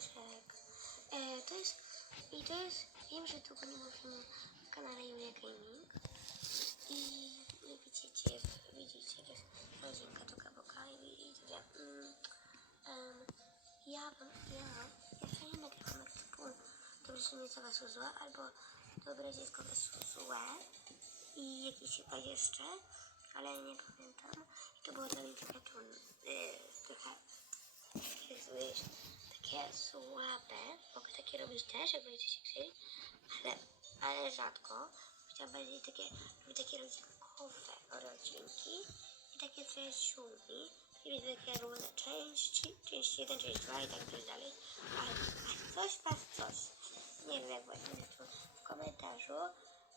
Maciek. E, to jest, i to jest, wiem, że długo nie mówimy w kanale Julia Gaming. I jak widzicie, widzicie, jest rodzinka Tuka Boka i widzicie, mm, em, ja ja, ja wszędzie nagrywam jak typu dobre dziecko was złe, albo dobre dziecko was złe i jakieś chyba jeszcze, ale nie pamiętam. I to było dla mnie trochę trudne, yy, trochę wiesz, takie słabe. Mogę takie robić też, jak będziecie chcieli, ale, ale rzadko. Chciałam bardziej takie, robić takie rodzinkowe rodzinki i takie trochę siódmi. I widzę takie różne części, część 1, część 2 i tak dalej. A, a coś was coś. Nie wiem jak właśnie tu w komentarzu.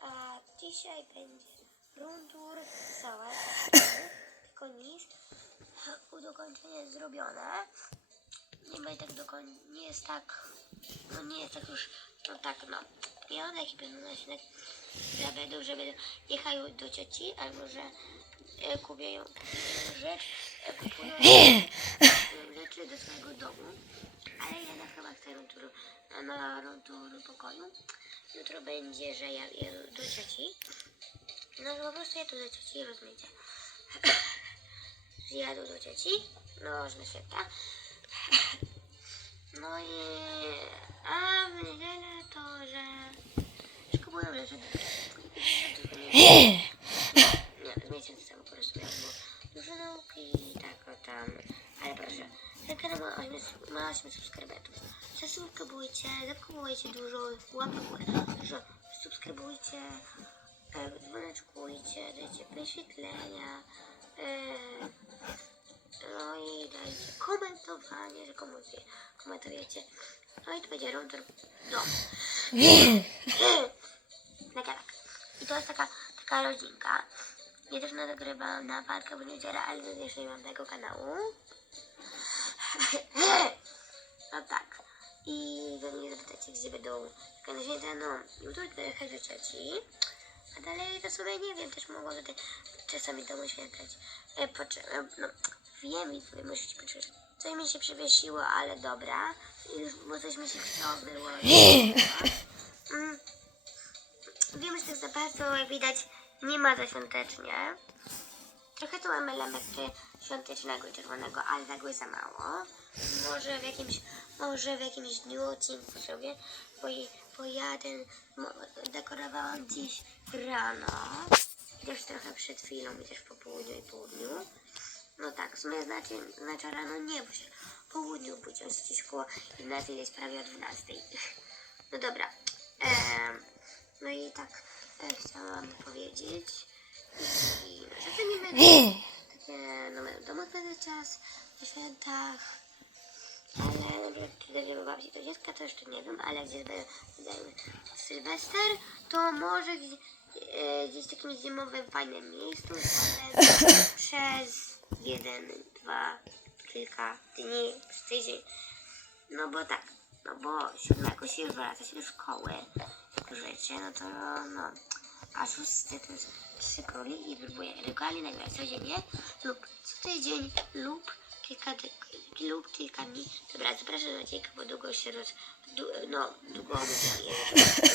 A dzisiaj będzie rundur cała, tylko nic. U dokończenia zrobione. Nie będzie tak do koń... nie jest tak, no nie jest tak już, no tak no. Ja mam taki odcinek, że będą, że będą jechają do cioci, albo że e, kupią rzecz, e, kupują rzeczy do swojego domu. Ale ja na chyba chcę runtur, na runtur pokoju. Jutro będzie, że ja jedę do cioci. No po prostu jadę do cioci, rozumiecie? Że jadę do cioci, no ważne święta. No i a w niedzielę to, że że rzeczy do Nie, z miesiąc temu po prostu miałam dużo nauki i tak o tam. Ale proszę, ten kanał ma 8, ma 8 subskrybentów. Zasubskrybujcie, zakupujcie dużo, łapek dużo, subskrybujcie, e, dzwoneczkujcie, dajcie wyświetlenia. E, no i dajcie komentowanie, że komentuje, komentujecie. No i to będzie router do. Taka tak. I to jest taka, taka rodzinka. Ja też nagrywam na walkę w niedzielę, ale to jeszcze nie mam tego kanału. No tak. I wy mnie zapytacie, gdzie będą takie święta, no jutro będę jechać do cioci. A dalej to sobie nie wiem, też mogą tutaj czasami domu świętać. E, e, no, wiem i sobie musicie poczytać. Coś mi się przywiesiło, ale dobra. I, bo coś mi się chciało wyłożyć. Mm. Wiem, że tak za bardzo, jak widać, nie ma za świątecznie. Trochę tu mamy elementy świątecznego i czerwonego, ale tak by za mało. Może w jakimś, może w jakimś dniu odcinku sobie, ten mo- dekorowałam dziś rano. Też trochę przed chwilą i też po południu i południu. No tak, w sumie znaczy, znaczy rano nie, bo się po południu budzią się gdzieś koło 11 jest prawie o 12. No dobra. Em, no i tak e, chciałam powiedzieć. I że będzie takie, no w spędzać czas po świętach. Ale na przykład czy będziemy babci do dziecka, to jeszcze nie wiem, ale gdzie będziemy Sylwester, to może gdzieś, e, gdzieś w takim zimowym, fajnym miejscu przez jeden, dwa, kilka dni, przez tydzień. No bo tak, no bo siódmego się wraca się do szkoły, życie, no to no, a szósty to jest przykoli i próbuję regali nagrać codziennie lub co tydzień lub kilka, lub kilka dni. Dobra, zapraszam na odcinka, bo długo się roz... Du, no, długo mówię,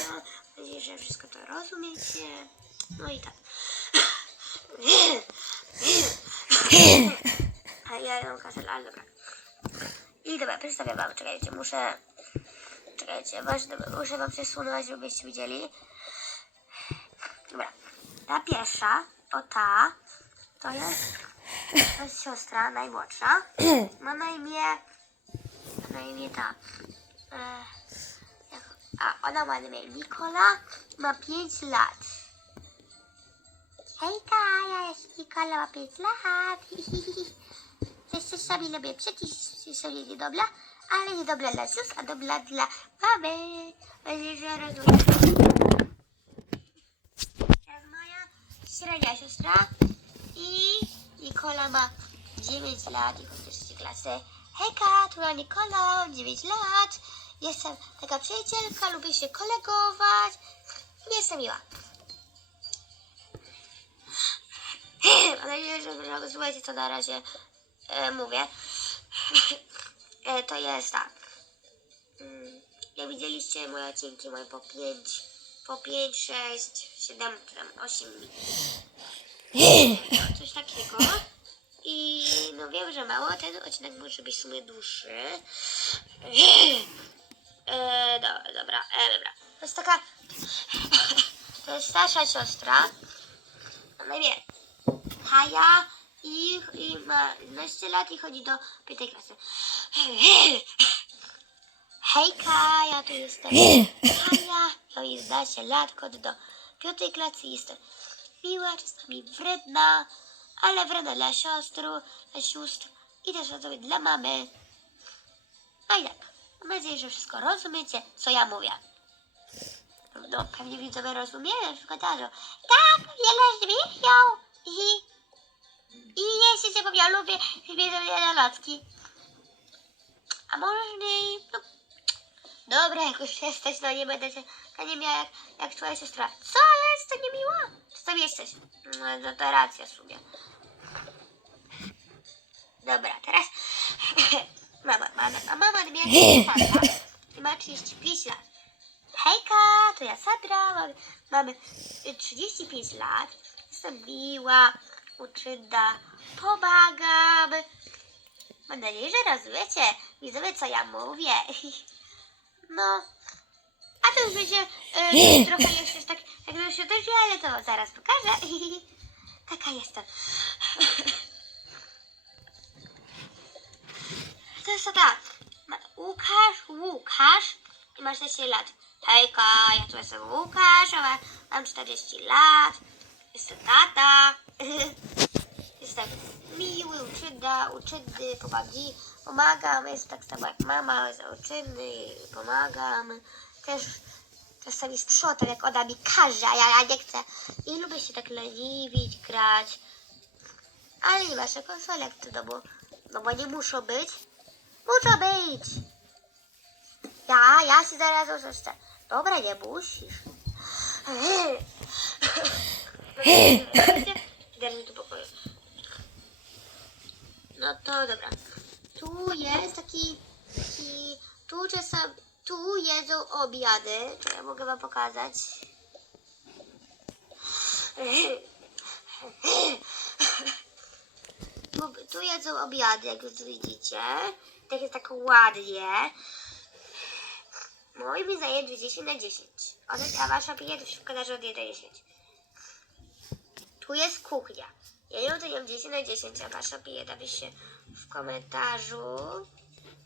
no, mam nadzieję, że wszystko to rozumiecie. No i tak. A ja ją kasel, ale dobra. I dobra, przedstawię wam, czekajcie, muszę... Czekajcie, ważne, muszę wam przesunąć, żebyście widzieli. Dobra, ta pierwsza, o ta, to jest, to jest siostra najmłodsza. Ma na imię, na imię ta, e, a ona ma na imię Nikola, ma 5 lat. Hejka, ja Nikola, ma 5 lat. Jeszcze sobie lubię przecież sobie niedobra, ale niedobra dla sióstr, a dobra dla mamy. Jest moja średnia siostra i Nikola ma 9 lat i chodzi trzeciej klasy. Hejka, tu ja Nikola, mam 9 lat. Jestem taka przyjacielka, lubię się kolegować. Jestem miła. Mam nadzieję, że słuchajcie, co na razie e, mówię. E, to jest tak. jak widzieliście moje odcinki, moje po 5, po 5, 6, 7, czy tam 8 minut. No, coś takiego. I no wiem, że mało, ten odcinek może być w sumie dłuższy. E, do, dobra, e, dobra. To jest taka... To jest starsza siostra. Ma na imię Kaja i, i ma 11 lat i chodzi do piątej klasy. Hejka, ja tu jestem Kaja, to jest 11 lat, chodzę do piątej klasy, jestem miła, czasami wredna, ale wredna dla siostru, dla sióstr i też czasami dla mamy. No i tak, mam nadzieję, że wszystko rozumiecie, co ja mówię. No, pewnie widzowie rozumieli w komentarzu. Tak, wiele wiedzą. I, i jeśli cię ja lubię, wiedzą jednolotki. A może nie... No, dobra, jak już jesteś, no nie będę się... Ja nie miała jak, jak twoja siostra. Co? Ja jestem niemiła? Co tam jesteś? No, no to racja sobie. Dobra, teraz... mama, mama, a mama mnie Sandra i ma 35 lat. Hejka, to ja Sandra, mamy, mamy y, 35 lat, jestem miła, uczynna, pomagam. Mam nadzieję, że rozumiecie, widzowie, co ja mówię. No, a to już będzie y, trochę jeszcze tak, jak już się dość, ale to zaraz pokażę. Taka jestem. To jest to tak. Łukasz, Łukasz i ma 16 lat. Hejka, ja tu jestem Łukasz, mam 40 lat. Jestem tata. Jestem miły, uczynna, uczynny, pomagi, pomagam. Jest tak samo jak mama, jestem uczynny, pomagam. Też czasami sprzątam, jak ona mi każe, a ja, ja nie chcę. I lubię się tak leniwić, grać. Ale nie masz konsolek w domu, no bo nie muszą być. Muszą być. Ja, ja się zaraz oczyszczę. Dobra, nie musisz. Idę do pokoju. No to dobra. Tu jest taki, taki tu czasem, tu jedzą obiady. To ja mogę wam pokazać. Tu, jedzą obiady, jak już widzicie. Tak jest tak ładnie. Mi zajęł 10 na 10. Ona, a wasza opinia to wszystko należy od 1 do 10. Tu jest kuchnia. Ja ją oceniam 10 na 10, a wasza opinia napiszcie w komentarzu.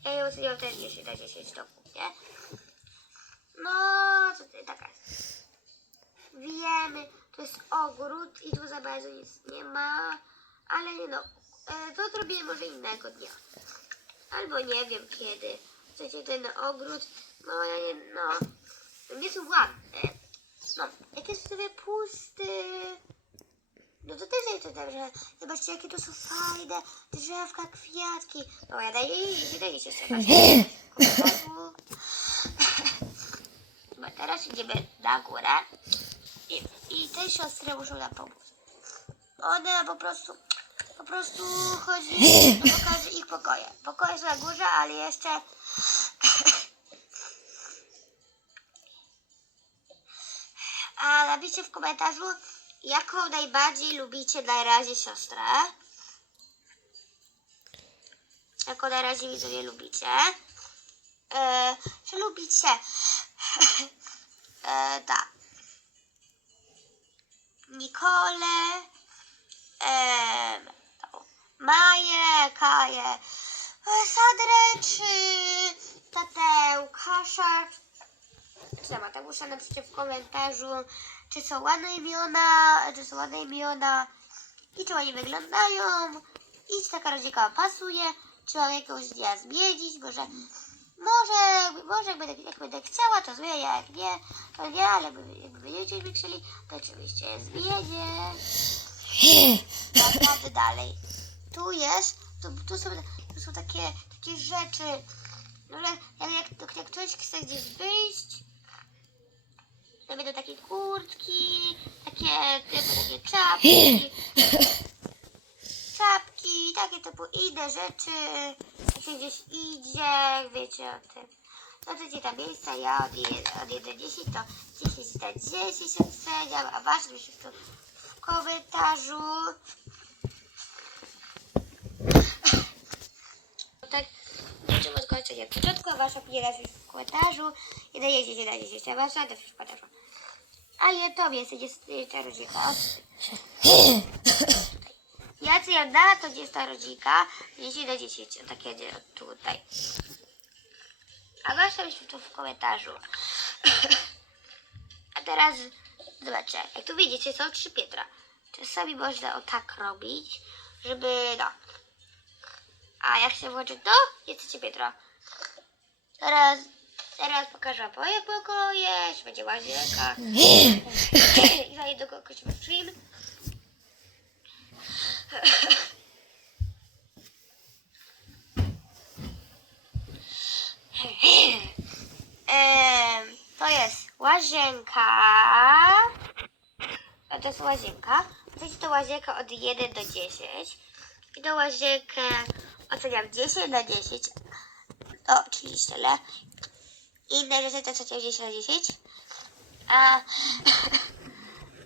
Ja ją oceniam też 10 na 10 tą kuchnię. No, co tutaj taka jest. Wiemy, to jest ogród i tu za bardzo nic nie ma. Ale no, e, to zrobię może innego dnia. Albo nie wiem kiedy. Chcecie ten ogród? No ja nie, no. Nie ładny. No, jak jest sobie pusty. No to też jest to dobrze. Zobaczcie jakie to są fajne drzewka, kwiatki. No ja daję jej, daję sobie. Bo teraz idziemy na górę. I, I te siostry muszą nam pomóc. One po prostu, po prostu chodzi, no pokaże ich pokoje. Pokoje są na górze, ale jeszcze... A napiszcie w komentarzu, jaką najbardziej lubicie na razie siostrę. Jaką na razie widzowie lubicie. E, czy lubicie... e, tak. Nikolę, em, tą Maję, Kaję, Sadrę czy tatę Łukasza, czy Mateusza napiszcie w komentarzu, czy są ładne imiona, czy są ładne imiona? I czy oni wyglądają? I czy taka rodzika wam pasuje, czy mam jakąś dnia zmienić, może może, może jak będę, jak będę chciała, to zmienię, jak nie, to nie, ale jakby, będziecie mi chcieli, to oczywiście zmienię. Naprawdę dalej. Tu jest, tu, tu, są, tu są takie, takie rzeczy, jak, jak, jak ktoś chce gdzieś wyjść, to będą takie kurtki, takie, typu, takie czapki, czapki, takie typu inne rzeczy, jak się gdzieś idzie, wiecie o tym. no to gdzie ta miejsca, ja od 1 od 1 do 10 to 10 na 10 oceniam, a wasz myśli to w komentarzu. Tak, niczym od końca od początku, a wasza opinia napisz w komentarzu. 1 na 10 na 10, a wasza napisz w komentarzu. A je tobie jest, jest ta rodzika. Ja co ja dała, to gdzie jest ta rodzika? 10 na 10, o takie nie, o tutaj. A wasza myśl to w komentarzu. A teraz zobaczcie, jak tu widzicie są trzy Pietra. Czasami można o tak robić, żeby no. A jak się włączy to, jest trzy Pietra. Teraz, teraz pokażę moje pokoje, będzie łazienka. I za niedługo kończymy film. Em, to jest łazienka. To jest łazienka. Ocenić to łazienkę od 1 do 10. I tą łazienkę oceniam 10 na 10. O, czyli tyle. Inne rzeczy to oceniam 10 na 10. A,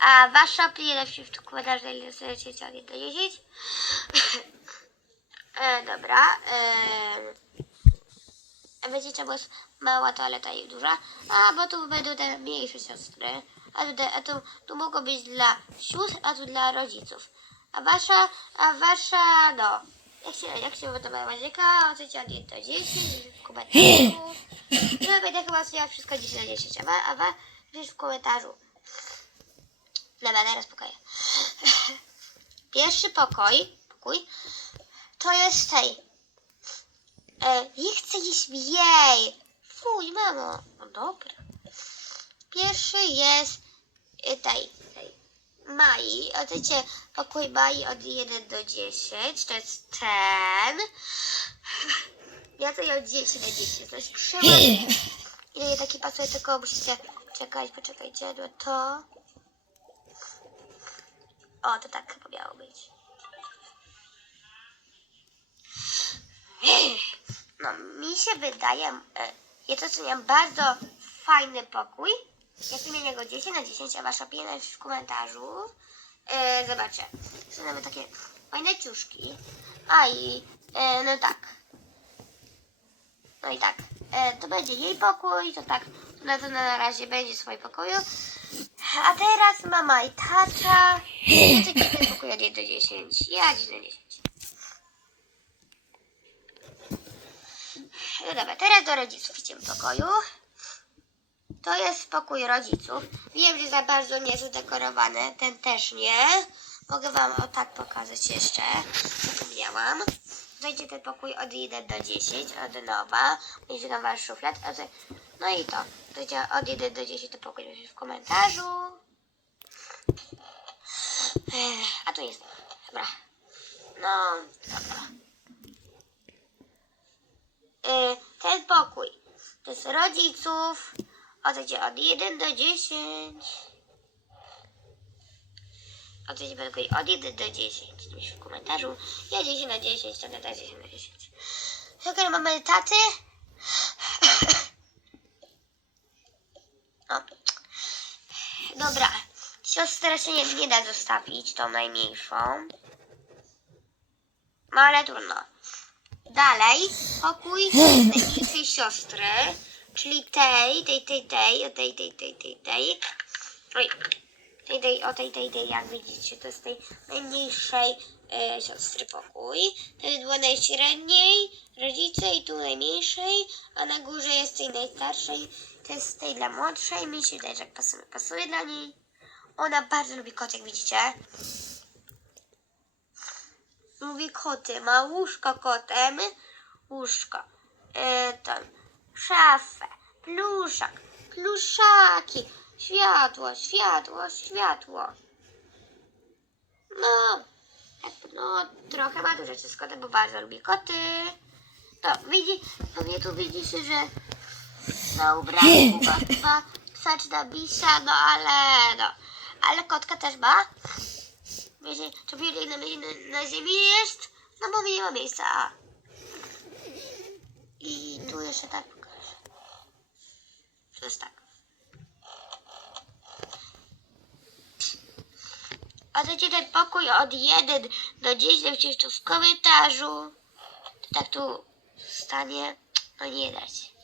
a wasza opinia napiszcie w komentarzu, na ile od 1 do 10. E, dobra. E, Wiecie czemu mała toaleta i duża? A, bo tu będą te mniejsze siostry. A, tutaj, a tu, tu mogą być dla sióstr, a tu dla rodziców. A wasza, a wasza, no. Jak się, jak się podoba łazienka, ocenicie od 1 do 10, w komentarzu. No będę chyba oceniała wszystko 10 na 10, a wa, a wa, pisz w komentarzu. Dobra, teraz pokoje. Pierwszy pokój, pokój, to jest tej, E, nie chcę jeść jej. Fuj, mamo. No dobra. Pierwszy jest e, tej. Mai. Oczywiście pokój Mai od 1 do 10. To jest ten. Ja to ją 10 na 10. To jest przeładnie. Ile taki pasuje, tylko musicie czekać, poczekajcie, no to... O, to tak chyba miało być. No, mi się wydaje, e, ja to oceniam bardzo fajny pokój. Ja wymienię go 10 na 10, a wasza opinia jest w komentarzu. E, zobaczę. Są nawet takie fajne ciuszki. A i, e, no tak. No i tak. E, to będzie jej pokój, to tak. Na to na razie będzie swój pokoju. A teraz mama i tata. Taki ten pokój od 1 do 10. Ja 10 na 10. No dobra, teraz do rodziców idziemy pokoju. To jest pokój rodziców. Wiem, że za bardzo nie jest udekorowany. Ten też nie. Mogę wam o tak pokazać jeszcze. Zapomniałam. Zajdzie ten pokój od 1 do 10, od nowa. Będzie nowa szuflad. Od- No i to. Zajdzie od 1 do 10 to pokój w komentarzu. A tu jest. Dobra. No, dobra. Y, ten pokój. To jest rodziców. Odejdźcie od 1 do 10. Odejdźcie pokój od 1 do 10. Napisz w komentarzu. Ja 10 na 10, to nada 10 na 10. Okej, mamy taty. O. Dobra. Siostrę się nie, nie da zostawić, tą najmniejszą. No ale trudno. Dalej, pokój najmniejszej siostry, czyli tej, tej, tej, tej, o tej, tej, tej, tej, tej. Oj, tej, tej, o tej, tej, tej, jak widzicie, to jest tej najmniejszej e, siostry pokój. To jest była najśredniej, rodzice i tu najmniejszej, a na górze jest tej najstarszej, to jest tej dla młodszej. Mi się wydaje, że pasuje, pasuje dla niej. Ona bardzo lubi kot, jak widzicie. Lubi koty, ma łóżko kotem, łóżko, e, tam, szafę, pluszak, pluszaki, światło, światło, światło. No, tak, no, trochę ma dużo rzeczy z kotem, bo bardzo lubi koty. To widzi, pewnie tu widzicie, że na ubraniu ma psacz na bisia, no ale, no, ale kotka też ma. Wiecie, to pilniej na, na, na ziemi jest, no bo nie ma miejsca. I tu jeszcze tak jest tak. Ocenicie ten pokój od 1 do 10, napiszcie w komentarzu. To tak tu stanie, no nie dać.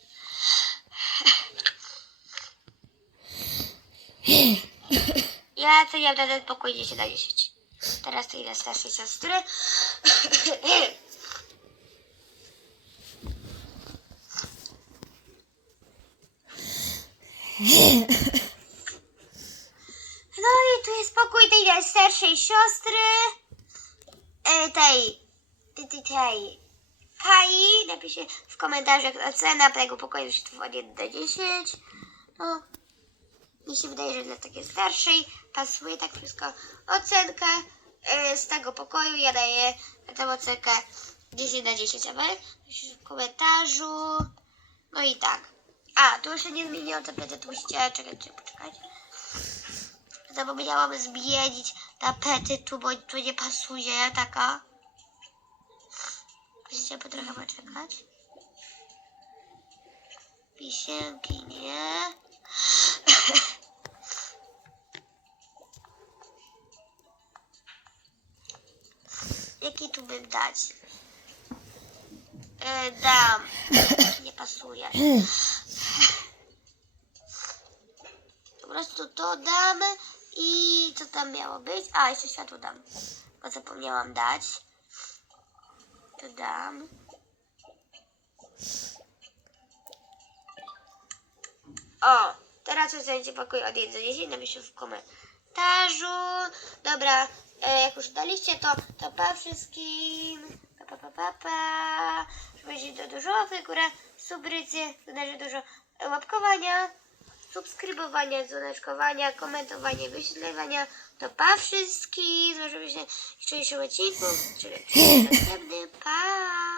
Ja oceniam ten pokój 10 na 10. Teraz to idę starszej siostry. No i tu jest pokój tej najstarszej siostry. E, tej, tej, tej, tej. Kai. Napiszcie w komentarzach ocena tego pokoju już od 1 do 10. No, mi się wydaje, że dla takiej starszej pasuje tak wszystko. Ocenkę e, z tego pokoju ja daję tę ocenkę 10 na 10, a wy w komentarzu. No i tak. A, tu jeszcze nie zmieniłam tapety tłuście. Czekajcie, poczekajcie. Zapomniałam zmienić tapety tu, bo tu nie pasuje taka. Musicie po trochę poczekać. Pisienki nie. Jaki tu bym dać? E, dam. Nie pasuje. Po prostu to dam i co tam miało być? A, jeszcze światło dam. Bo zapomniałam dać. To dam. O, teraz ocenicie pokój od 1 do 10, napiszcie w komentarzu. Dobra, e, jak już daliście to, to pa wszystkim. Pa, pa, pa, pa, pa. Będzie to dużo figura, subrycy, znaczy dużo łapkowania, subskrybowania, dzwoneczkowania, komentowania, wyświetlewania. To pa wszystkim. Zobaczymy się w jutrzejszym odcinku, czyli w następnym. Pa!